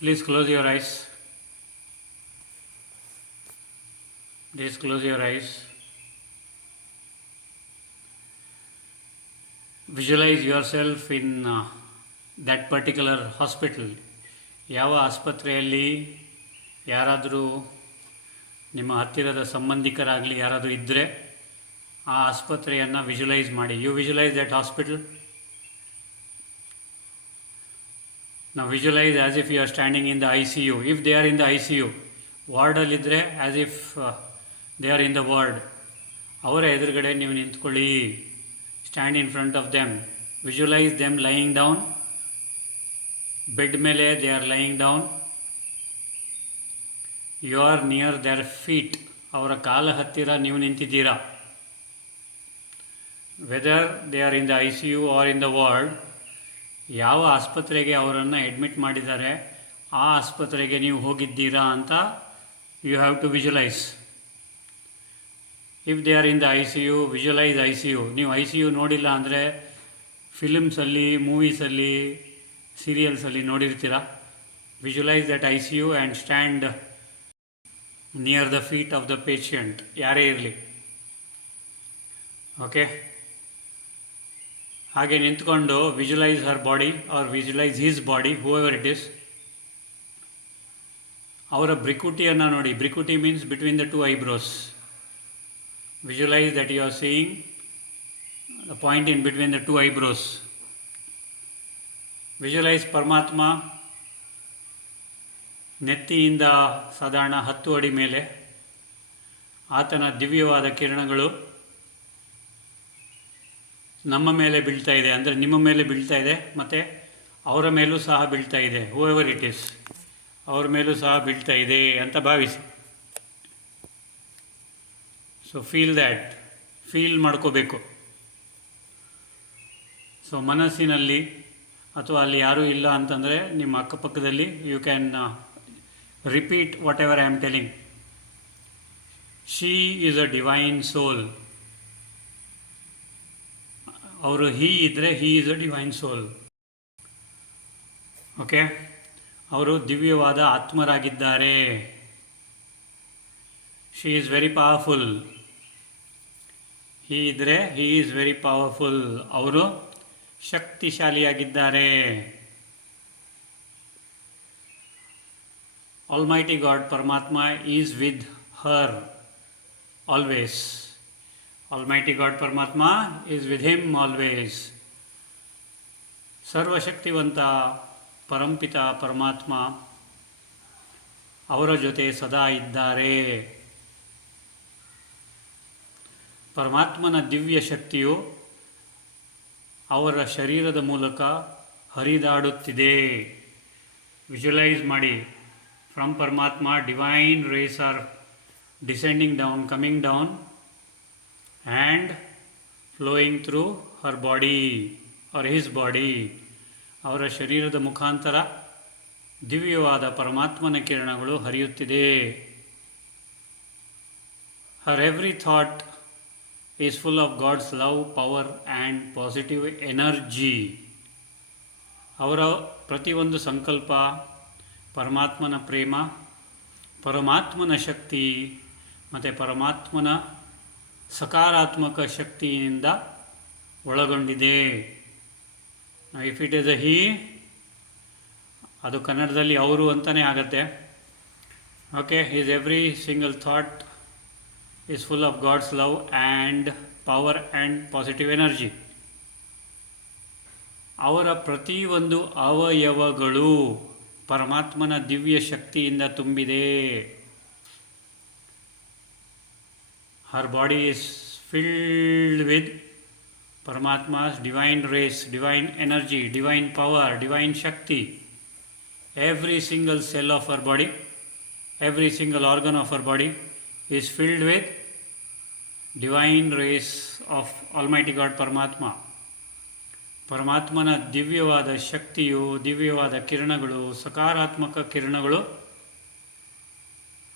Please close your eyes. Please close your eyes. Visualize yourself in that particular hospital. ಯಾವ ಆಸ್ಪತ್ರೆಯಲ್ಲಿ ಯಾರಾದರೂ ನಿಮ್ಮ ಹತ್ತಿರದ ಸಂಬಂಧಿಕರಾಗಲಿ ಯಾರಾದರೂ ಇದ್ದರೆ ಆ ಆಸ್ಪತ್ರೆಯನ್ನು ವಿಜುವಲೈಸ್ ಮಾಡಿ. You visualize that hospital. Now visualize as if you are standing in the ICU. If they are in the ICU, ವಾರ್ಡಲ್ಲಿದ್ದರೆ as if they are in the ward. ಅವರ ಎದುರುಗಡೆ ನೀವು ನಿಂತ್ಕೊಳ್ಳಿ. Stand in front of them. Visualise them lying down. Bed ಮೇಲೆ they are lying down. You are near their feet. ಅವರ ಕಾಲ ಹತ್ತಿರ ನೀವು ನಿಂತಿದ್ದೀರಾ. Whether they are in the ICU or in the ward, ಯಾವ ಆಸ್ಪತ್ರೆಗೆ ಅವರನ್ನು ಅಡ್ಮಿಟ್ ಮಾಡಿದ್ದಾರೆ ಆ ಆಸ್ಪತ್ರೆಗೆ ನೀವು ಹೋಗಿದ್ದೀರಾ ಅಂತ you have to visualise. If they are in the ICU, visualise ICU. ನೀವು ICU ನೋಡಿಲ್ಲ ಅಂದರೆ ಫಿಲ್ಮ್ಸಲ್ಲಿ, ಮೂವೀಸಲ್ಲಿ, ಸೀರಿಯಲ್ಸಲ್ಲಿ ನೋಡಿರ್ತೀರ. Visualise that ICU and stand near the feet of the patient, ಯಾರೇ ಇರಲಿ. ಓಕೆ, ಹಾಗೆ ನಿಂತ್ಕೊಂಡು visualise her body or visualise his body, whoever it is. ಅವರ ಬ್ರಿಕುಟಿಯನ್ನು ನೋಡಿ. ಬ್ರಿಕುಟಿ means between the two eyebrows. Visualise that you are seeing the point in between the two eyebrows. Visualise ಪರಮಾತ್ಮ ನೆತ್ತಿಯಿಂದ ಸಾಧಾರಣ 10 ಅಡಿ ಮೇಲೆ. ಆತನ ದಿವ್ಯವಾದ ಕಿರಣಗಳು ನಮ್ಮ ಮೇಲೆ ಬೀಳ್ತಾ ಇದೆ, ಅಂದರೆ ನಿಮ್ಮ ಮೇಲೆ ಬೀಳ್ತಾ ಇದೆ, ಮತ್ತು ಅವರ ಮೇಲೂ ಸಹ ಬೀಳ್ತಾ ಇದೆ. ಹೂಎವರ್ ಇಟ್ ಈಸ್, ಅವ್ರ ಮೇಲೂ ಸಹ ಬೀಳ್ತಾ ಇದೆ ಅಂತ ಭಾವಿಸಿ. ಸೊ ಫೀಲ್ ದ್ಯಾಟ್, ಫೀಲ್ ಮಾಡ್ಕೋಬೇಕು. ಸೊ ಮನಸ್ಸಿನಲ್ಲಿ ಅಥವಾ ಅಲ್ಲಿ ಯಾರೂ ಇಲ್ಲ ಅಂತಂದರೆ ನಿಮ್ಮ ಅಕ್ಕಪಕ್ಕದಲ್ಲಿ you can repeat whatever I am telling. She is a divine soul. ಅವರು ಹೀ ಇದ್ದರೆ he is a divine soul. Okay, ಅವರು ದಿವ್ಯವಾದ ಆತ್ಮರಾಗಿದ್ದಾರೆ. She is very powerful. He ಇದ್ದರೆ ಹೀ ಈಸ್ ವೆರಿ ಪವರ್ಫುಲ್. ಅವರು ಶಕ್ತಿಶಾಲಿಯಾಗಿದ್ದಾರೆ. Almighty God Paramatma is with her always. Almighty God Paramatma is with him always. ಸರ್ವಶಕ್ತಿವಂತ ಪರಂಪಿತ ಪರಮಾತ್ಮ ಅವರ ಜೊತೆ ಸದಾ ಇದ್ದಾರೆ. ಪರಮಾತ್ಮನ ದಿವ್ಯ ಶಕ್ತಿಯು ಅವರ ಶರೀರದ ಮೂಲಕ ಹರಿದಾಡುತ್ತಿದೆ. ವಿಜುವಲೈಸ್ ಮಾಡಿ. ಫ್ರಮ್ ಪರಮಾತ್ಮ divine rays are descending down, coming down and flowing through her body or his body. ಅವರ ಶರೀರದ ಮುಖಾಂತರ ದಿವ್ಯವಾದ ಪರಮಾತ್ಮನ ಕಿರಣಗಳು ಹರಿಯುತ್ತಿದೆ. her every thought is full of God's love, power and positive energy. ಅವರ ಪ್ರತಿಯೊಂದು ಸಂಕಲ್ಪ ಪರಮಾತ್ಮನ ಪ್ರೇಮ, ಪರಮಾತ್ಮನ ಶಕ್ತಿ ಮತ್ತು ಪರಮಾತ್ಮನ ಸಕಾರಾತ್ಮಕ ಶಕ್ತಿಯಿಂದ ಒಳಗೊಂಡಿದೆ. If it is a he, ಅದು ಕನ್ನಡದಲ್ಲಿ ಅವರು ಅಂತಲೇ ಆಗತ್ತೆ. Okay, is every single thought is full of God's love and power and positive energy. ಅವರ ಪ್ರತಿಯೊಂದು ಅವಯವಗಳು ಪರಮಾತ್ಮನ ದಿವ್ಯ ಶಕ್ತಿಯಿಂದ ತುಂಬಿದೆ. Her body is filled with Paramatma's divine rays, divine energy, divine power, divine Shakti. Every single cell of her body, every single organ of her body is filled with divine rays of Almighty God Paramatma. ಪರಮಾತ್ಮನ ದಿವ್ಯವಾದ ಶಕ್ತಿಯು, ದಿವ್ಯವಾದ ಕಿರಣಗಳು, ಸಕಾರಾತ್ಮಕ ಕಿರಣಗಳು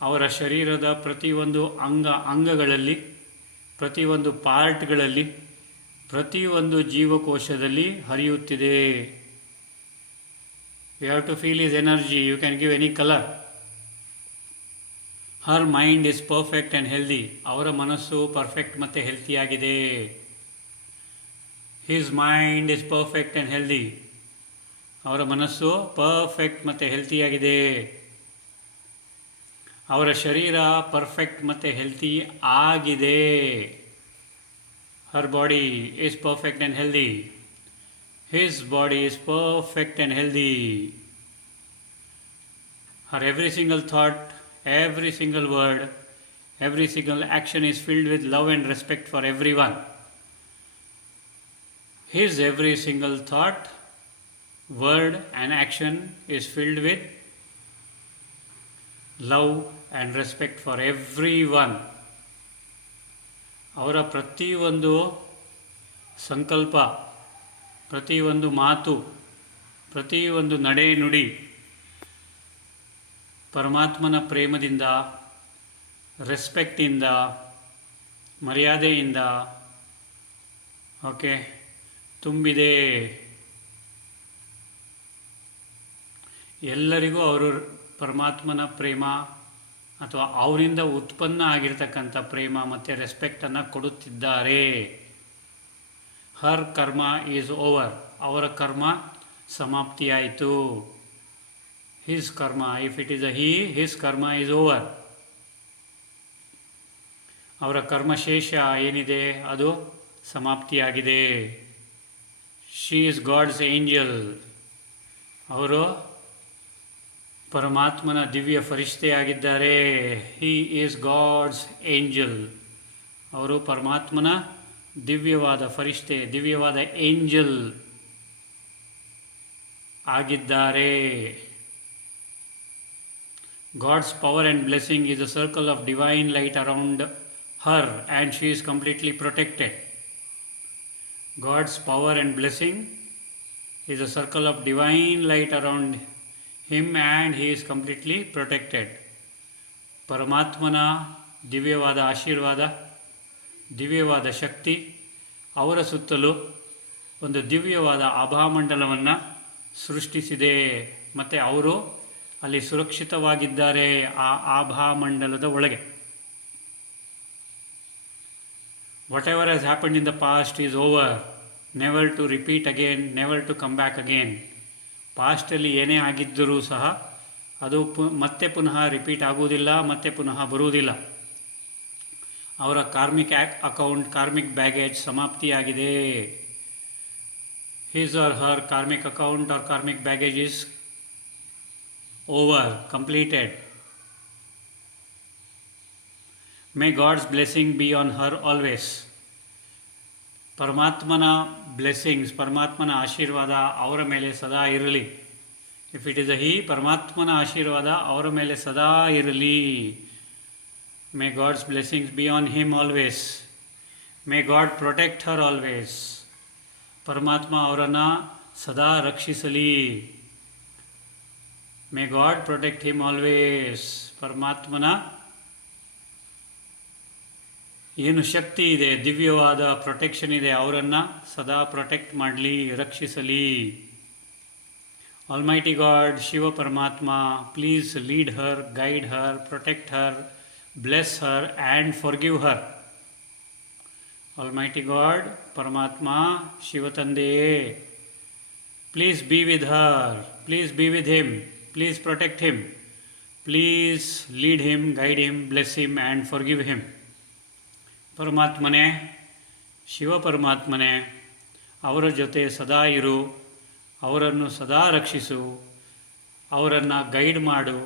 ಅವರ ಶರೀರದ ಪ್ರತಿಯೊಂದು ಅಂಗಗಳಲ್ಲಿ, ಪ್ರತಿಯೊಂದು ಪಾರ್ಟ್ಗಳಲ್ಲಿ, ಪ್ರತಿಯೊಂದು ಜೀವಕೋಶದಲ್ಲಿ ಹರಿಯುತ್ತಿದೆ. You have to feel his energy. You can give any color. Her mind is perfect and healthy. ಅವರ ಮನಸ್ಸು ಪರ್ಫೆಕ್ಟ್ ಮತ್ತು ಹೆಲ್ತಿಯಾಗಿದೆ. His mind is perfect and healthy. ಅವರ ಮನಸ್ಸು ಪರ್ಫೆಕ್ಟ್ ಮತ್ತು ಹೆಲ್ತಿಯಾಗಿದೆ. ಅವರ ಶರೀರ ಪರ್ಫೆಕ್ಟ್ ಮತ್ತು ಹೆಲ್ತಿ ಆಗಿದೆ. Her body is perfect and healthy. His body is perfect and healthy. Her every single thought, every single word, every single action is filled with love and respect for everyone. His every single thought, word and action is filled with love and respect for everyone. ಅವರ ಪ್ರತಿಯೊಂದು ಸಂಕಲ್ಪ, ಪ್ರತಿಯೊಂದು ಮಾತು, ಪ್ರತಿಯೊಂದು ನಡೆ ನುಡಿ ಪರಮಾತ್ಮನ ಪ್ರೇಮದಿಂದ, ರೆಸ್ಪೆಕ್ಟಿಂದ, ಮರ್ಯಾದೆಯಿಂದ ತುಂಬಿದೆ. ಎಲ್ಲರಿಗೂ ಅವರು ಪರಮಾತ್ಮನ ಪ್ರೇಮ ಅಥವಾ ಅವರಿಂದ ಉತ್ಪನ್ನ ಆಗಿರ್ತಕ್ಕಂಥ ಪ್ರೇಮ ಮತ್ತು ರೆಸ್ಪೆಕ್ಟನ್ನು ಕೊಡುತ್ತಿದ್ದಾರೆ. ಹರ್ ಕರ್ಮ ಈಸ್ ಓವರ್. ಅವರ ಕರ್ಮ ಸಮಾಪ್ತಿಯಾಯಿತು. His karma, if it is a he, his karma is over. ಅವರ ಕರ್ಮಶೇಷ ಏನಿದೆ ಅದು ಸಮಾಪ್ತಿಯಾಗಿದೆ. She is God's angel. ಅವರು ಪರಮಾತ್ಮನ ದಿವ್ಯ ಫರಿಷ್ಠೆಯಾಗಿದ್ದಾರೆ. He is God's angel. ಅವರು ಪರಮಾತ್ಮನ ದಿವ್ಯವಾದ ಫರಿಷ್ಠೆ, ದಿವ್ಯವಾದ ಏಂಜಲ್ ಆಗಿದ್ದಾರೆ. God's power and blessing is a circle of divine light around her and she is completely protected. God's power and blessing is a circle of divine light around him and he is completely protected. ಪರಮಾತ್ಮನ ದಿವ್ಯವಾದ ಆಶೀರ್ವಾದ, ದಿವ್ಯವಾದ ಶಕ್ತಿ ಅವರ ಸುತ್ತಲೂ ಒಂದು ದಿವ್ಯವಾದ ಆಭಾಮಂಡಲವನ್ನು ಸೃಷ್ಟಿಸಿದೆ ಮತ್ತು ಅವರು ಅಲ್ಲಿ ಸುರಕ್ಷಿತವಾಗಿದ್ದಾರೆ ಆ ಆಭಾಮಂಡಲದ ಒಳಗೆ. Whatever has happened in the past is over, never to repeat again, never to come back again. ಪಾಸ್ಟಲ್ಲಿ ಏನೇ ಆಗಿದ್ದರೂ ಸಹ ಅದು ಮತ್ತೆ ಪುನಃ ರಿಪೀಟ್ ಆಗುವುದಿಲ್ಲ, ಮತ್ತೆ ಪುನಃ ಬರುವುದಿಲ್ಲ. ಅವರ ಕಾರ್ಮಿಕ್ ಅಕೌಂಟ್, ಕಾರ್ಮಿಕ್ ಬ್ಯಾಗೇಜ್ ಸಮಾಪ್ತಿಯಾಗಿದೆ. His or her karmic account or karmic baggage is over, completed. May God's blessing be on her always. ಪರಮಾತ್ಮನ ಬ್ಲೆಸ್ಸಿಂಗ್ಸ್, ಪರಮಾತ್ಮನ ಆಶೀರ್ವಾದ ಅವರ ಮೇಲೆ ಸದಾ ಇರಲಿ. If it is a he, ಪರಮಾತ್ಮನ ಆಶೀರ್ವಾದ ಅವರ ಮೇಲೆ ಸದಾ ಇರಲಿ. May God's blessings be on him always. May God protect her always. ಪರಮಾತ್ಮ ಅವರನ್ನು ಸದಾ ರಕ್ಷಿಸಲಿ. May God protect him always. ಪರಮಾತ್ಮನ ಏನು ಶಕ್ತಿ ಇದೆ, ದಿವ್ಯವಾದ ಪ್ರೊಟೆಕ್ಷನ್ ಇದೆ, ಅವರನ್ನು ಸದಾ ಪ್ರೊಟೆಕ್ಟ್ ಮಾಡಲಿ, ರಕ್ಷಿಸಲಿ. ಆಲ್ಮೈಟಿ ಗಾಡ್, ಶಿವ ಪರಮಾತ್ಮ, please lead Har, guide Har, protect Har, bless Har and forgive Har. Almighty God, ಪರಮಾತ್ಮ, ಶಿವ ತಂದೆಯೇ, please be with Har, please be with him, please protect him, please lead him, guide him, bless him and forgive him. ಪರಮಾತ್ಮನೇ, ಶಿವ ಪರಮಾತ್ಮನೇ, ಅವರ ಜೊತೆ ಸದಾ ಇರು, ಅವರನ್ನು ಸದಾ ರಕ್ಷಿಸು, ಅವರನ್ನು ಗೈಡ್ ಮಾಡು,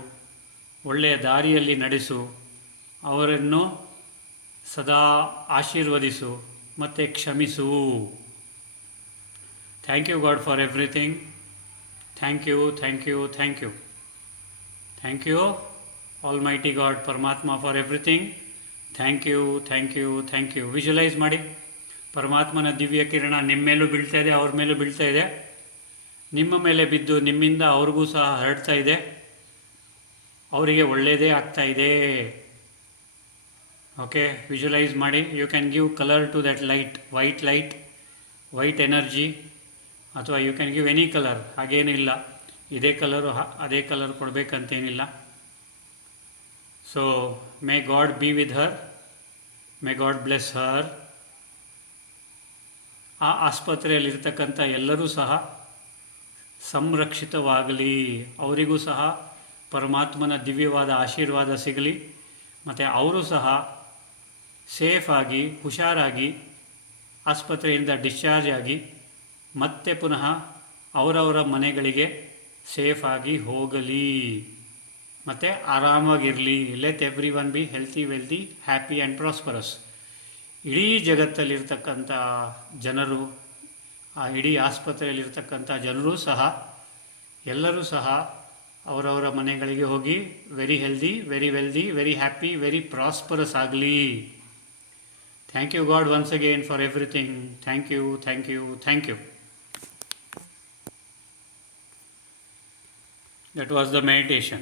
ಒಳ್ಳೆಯ ದಾರಿಯಲ್ಲಿ ನಡೆಸು, ಅವರನ್ನು ಸದಾ ಆಶೀರ್ವದಿಸು ಮತ್ತು ಕ್ಷಮಿಸು. Thank you God for everything. Thank you, thank you, thank you. Thank you, Almighty God, Paramatma, for everything. Thank you, thank you, thank you. ವಿಜುವಲೈಸ್ ಮಾಡಿ, ಪರಮಾತ್ಮನ ದಿವ್ಯ ಕಿರಣ ನಿಮ್ಮ ಮೇಲೂ ಬೀಳ್ತಾ ಇದೆ, ಅವ್ರ ಮೇಲೂ ಬೀಳ್ತಾ ಇದೆ, ನಿಮ್ಮ ಮೇಲೆ ಬಿದ್ದು ನಿಮ್ಮಿಂದ ಅವ್ರಿಗೂ ಸಹ ಹರಡ್ತಾ ಇದೆ, ಅವರಿಗೆ ಒಳ್ಳೆಯದೇ ಆಗ್ತಾ ಇದೆ. ಓಕೆ, ವಿಜುವಲೈಸ್ ಮಾಡಿ. You can give colour to that light, white energy, ಅಥವಾ you can give any colour, ಹಾಗೇನಿಲ್ಲ. ಇದೇ ಕಲರು ಅದೇ ಕಲರ್ ಕೊಡಬೇಕಂತೇನಿಲ್ಲ. So may God be with her, may God bless her. ಆ ಆಸ್ಪತ್ರೆಯಲ್ಲಿರ್ತಕ್ಕಂಥ ಎಲ್ಲರೂ ಸಹ ಸಂರಕ್ಷಿತವಾಗಲಿ, ಅವರಿಗೂ ಸಹ ಪರಮಾತ್ಮನ ದಿವ್ಯವಾದ ಆಶೀರ್ವಾದ ಸಿಗಲಿ, ಮತ್ತು ಅವರು ಸಹ ಸೇಫಾಗಿ ಹುಷಾರಾಗಿ ಆಸ್ಪತ್ರೆಯಿಂದ ಡಿಸ್ಚಾರ್ಜ್ ಆಗಿ ಮತ್ತೆ ಪುನಃ ಅವರವರ ಮನೆಗಳಿಗೆ ಸೇಫಾಗಿ ಹೋಗಲಿ ಮತ್ತು ಆರಾಮಾಗಿರಲಿ. Let everyone be healthy, wealthy, happy and prosperous. ಇಡೀ ಜಗತ್ತಲ್ಲಿರ್ತಕ್ಕಂಥ ಜನರು, ಆ ಇಡೀ ಆಸ್ಪತ್ರೆಯಲ್ಲಿರ್ತಕ್ಕಂಥ ಜನರೂ ಸಹ ಎಲ್ಲರೂ ಸಹ ಅವರವರ ಮನೆಗಳಿಗೆ ಹೋಗಿ very healthy, very wealthy, very happy, very prosperous ಆಗಲಿ. Thank you God once again for everything. Thank you, thank you, thank you. That was the meditation.